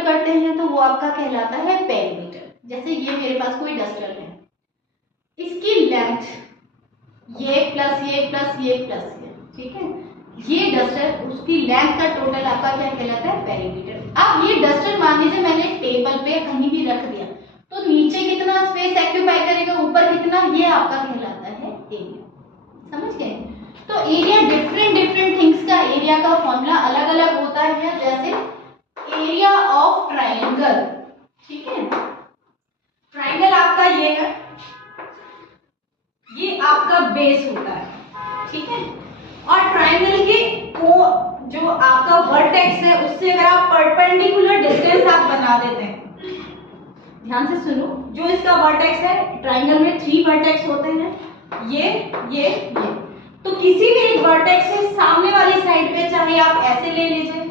Major करते हैं तो वो आपका कहलाता है पेरीमीटर। जैसे ये मेरे पास कोई डस्टर है, इसकी लेंथ ये प्लस ये प्लस ये प्लस ये, ठीक है, ये डस्टर उसकी लेंथ का टोटल आपका क्या कहलाता है पेरीमीटर। अब ये डस्टर मान लीजिए मैंने टेबल पे कहीं भी रख दिया तो नीचे कितना स्पेस ऑक्यूपाई करेगा, ऊपर कितना, ये आपका कहलाता है एरिया। समझ गए? तो एरिया डिफरेंट थिंग्स का एरिया का फॉर्मूला अलग अलग होता है। जैसे एरिया ऑफ ट्राइंगल, ठीक है, ट्राइंगल आपका ये है, ये आपका बेस होता है, ठीक है, और ट्राइंगल के जो आपका वर्टेक्स है उससे अगर आप परपेंडिकुलर डिस्टेंस आप बना देते हैं, ध्यान से सुनो, जो इसका वर्टेक्स है, ट्राइंगल में 3 वर्टेक्स होते हैं, ये, तो किसी भी एक वर्टेक्स से सामने वाली साइड पे चाहे आप ऐसे ले लीजिए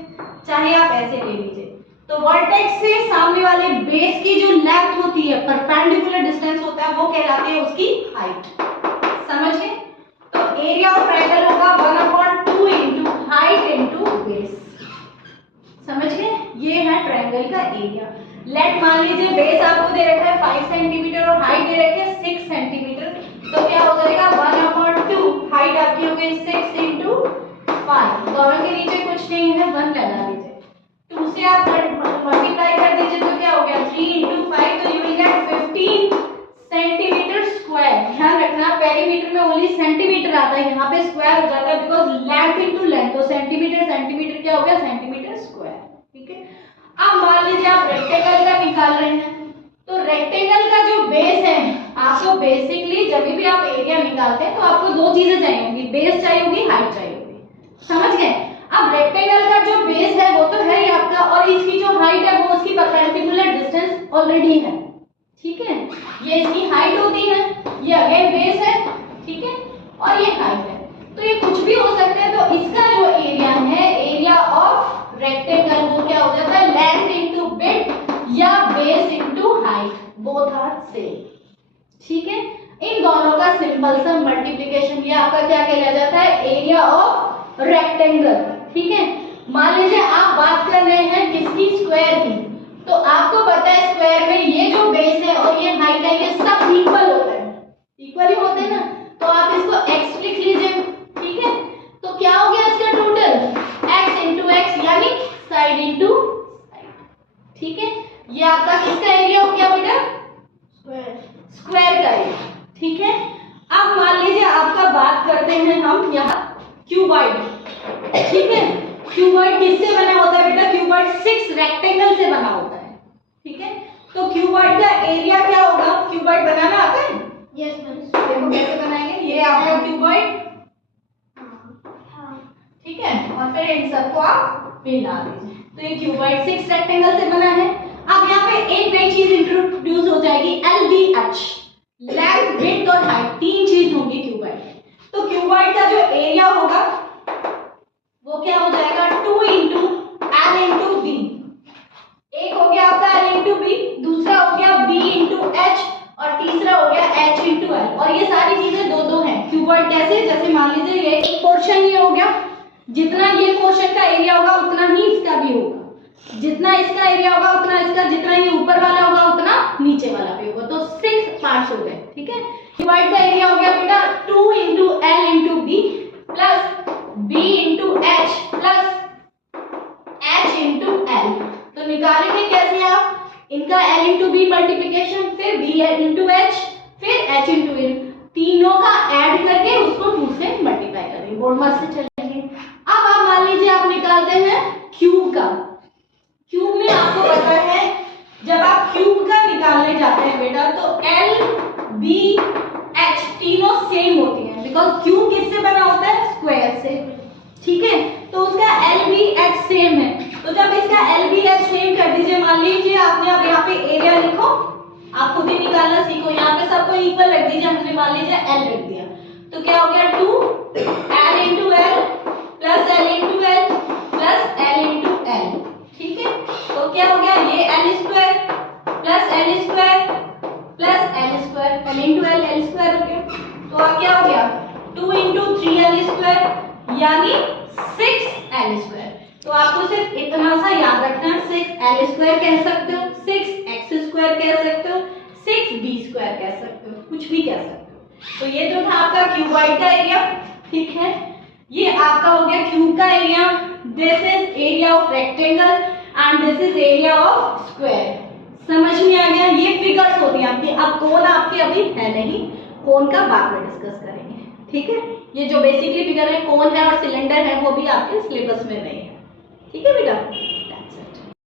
चाहे आप ऐसे ले लीजिए, तो वर्टेक्स से सामने वाले बेस की जो लेंथ होती है, परपेंडिकुलर डिस्टेंस होता है, वो कहलाती है उसकी हाइट। समझ गए? तो एरिया ऑफ ट्रायंगल होगा 1/2 इनटू हाइट इनटू बेस। समझ गए? ये है ट्रायंगल का एरिया। लेट मान लीजिए बेस आपको दे रखा है 5 सेंटीमीटर और हाइट दे रखी है 6 सेंटीमीटर, तो क्या हो जाएगा 1/2, हाइट आपकी हो गई 6 इनटू 5, दोनों के नीचे कुछ नहीं है, 1 लगा लीजिए, 2 से आप मल्टीप्लाई कर दीजिए तो क्या हो गया 3 इनटू 5, तो you will get 15 centimetre square. ध्यान रखना पेरीमीटर में ओनली सेंटीमीटर आता है, यहाँ पे स्क्वायर हो जाता है बिकॉज लेंथ इनटू लेंथ, तो सेंटीमीटर क्या हो गया सेंटीमीटर स्क्वायर। ठीक है, अब मान लीजिए आप रेक्टेंगल का निकाल रहे हैं, तो रेक्टेंगल का जो बेस है, आपको बेसिकली जब भी आप एरिया निकालते हैं तो आपको 2 चीजें चाहिए होंगी, बेस चाहिए होगी, हाइट चाहिए होगी। समझ गए? अब रेक्टेंगल का जो बेस है वो तो है ही आपका, और इसकी जो हाइट है वो उसकी परपेंडिकुलर डिस्टेंस ऑलरेडी है। ठीक है, ये इसकी हाइट होती है, ये अगेन बेस है, ठीक है, और ये हाइट है, तो ये कुछ भी हो सकता है। तो इसका जो एरिया है, एरिया ऑफ रेक्टेंगल, वो क्या हो जाता है लेंथ इनटू विड्थ या base into height, both are same. ठीक है, इन दोनों का सिंपल सा मल्टीप्लिकेशन, ये आपका क्या कहलाया जाता है एरिया ऑफ रेक्टेंगल। ठीक है, मान लीजिए आप बात कर रहे हैं किसकी, स्क्वायर की, तो आपको पता है स्क्वायर में ये जो बेस है और ये हाइट है ये सब इक्वल होते हैं, इक्वल ही होते हैं ना, तो आप इसको x लिख लीजिए। ठीक है, तो क्या हो गया इसका टोटल x इंटू एक्स यानी साइड इंटू साइड। ठीक है, ये आपका किसका एरिया हो गया बेटा, स्क्वायर का एरिया। ठीक है, अब मान लीजिए आपका बात करते हैं हम यहाँ क्यूबॉइड। ठीक है, क्यूबॉइड किससे बना होता है बेटा, क्यूबॉइड 6 रेक्टेंगल से बना होता है। ठीक है, तो क्यूबॉइड का एरिया क्या होगा, क्यूबॉइड बनाना आता है? Yes miss. देखो कैसे बनाएंगे, ये आपका क्यूबॉइड, ठीक है, और फिर इन सबको आप मिला दीजिए, तो ये क्यूबॉइड 6 रेक्टेंगल से बना है। अब यहाँ पे एक नई चीज इंट्रोड्यूस हो जाएगी, LVH, लेंथ विड्थ और हाइट, 3 चीज होंगी क्यूबॉइड। तो क्यूबॉइड का जो एरिया होगा वो क्या हो जाएगा 2 इंटू L इंटू बी, एक हो गया आपका L इंटू बी, दूसरा हो गया B इंटू H और तीसरा हो गया H इंटू L, और ये सारी चीजें दो हैं। क्यूबॉइड कैसे, जैसे मान लीजिए ये एक पोर्शन ये हो गया, जितना ये पोर्शन का एरिया होगा उतना ही इसका भी होगा, जितना इसका एरिया होगा उतना इसका, जितना ये ऊपर वाला होगा उतना नीचे वाला भी होगा, तो 6 पार्ट्स हो गए। ठीक है, क्यूबॉइड का एरिया हो गया बेटा 2 into L into B plus B into H plus H into L। तो निकालेंगे कैसे आप, इनका L इंटू बी मल्टीप्लीकेशन, फिर B इंटू H, फिर H इंटू L, तीनों का ऐड करके उसको 2 से मल्टीप्लाई करेंगे, बोर्ड मास से चलेंगे। अब आप मान लीजिए आप निकालते हैं क्यूब का, क्यूब में आपको पता है जब आप क्यूब का निकालने जाते हैं बेटा तो L B H तीनों सेम होती हैं, बिकॉज क्यूब किससे बना होता है, स्क्वायर से। ठीक है, तो उसका LVH सेम है, तो जब इसका LVH सेम कर दीजिए, मान लीजिए आपने अब यहाँ पे एरिया लिखो, आप खुद ही निकालना सीखो, यहाँ पे सबको इक्वल रख दीजिए, हमने मान लीजिए L रख दिया, तो क्या हो गया 2 L into L plus L into L plus L into L। ठीक है, तो क्या हो गया ये L square plus L square plus L square, L into L square हो गया, तो अब क्या हो गया 2 इंटू 3L स्क्वायर यानी 6L स्क्वायर। तो आपको सिर्फ इतना सा याद रखना है, 6l स्क्वायर कह सकते हो, 6x स्क्वायर कह सकते हो, 6b स्क्वायर कह सकते हो, कुछ भी कह सकते हो। तो ये जो था आपका क्यूबॉइड का एरिया, ठीक है। ये आपका हो गया क्यूब का area, this is area of rectangle and this is area of square. समझ में आ गया? ये फिगर्स होती हैं आपकी। अब कोन आपके अभी है नहीं, कोन का बाद में डिस्कस करेंगे, ठीक है। ये जो बेसिकली फिगर है कोन है और सिलेंडर है वो भी आपके सिलेबस में नहीं है, ठीक है बेटा।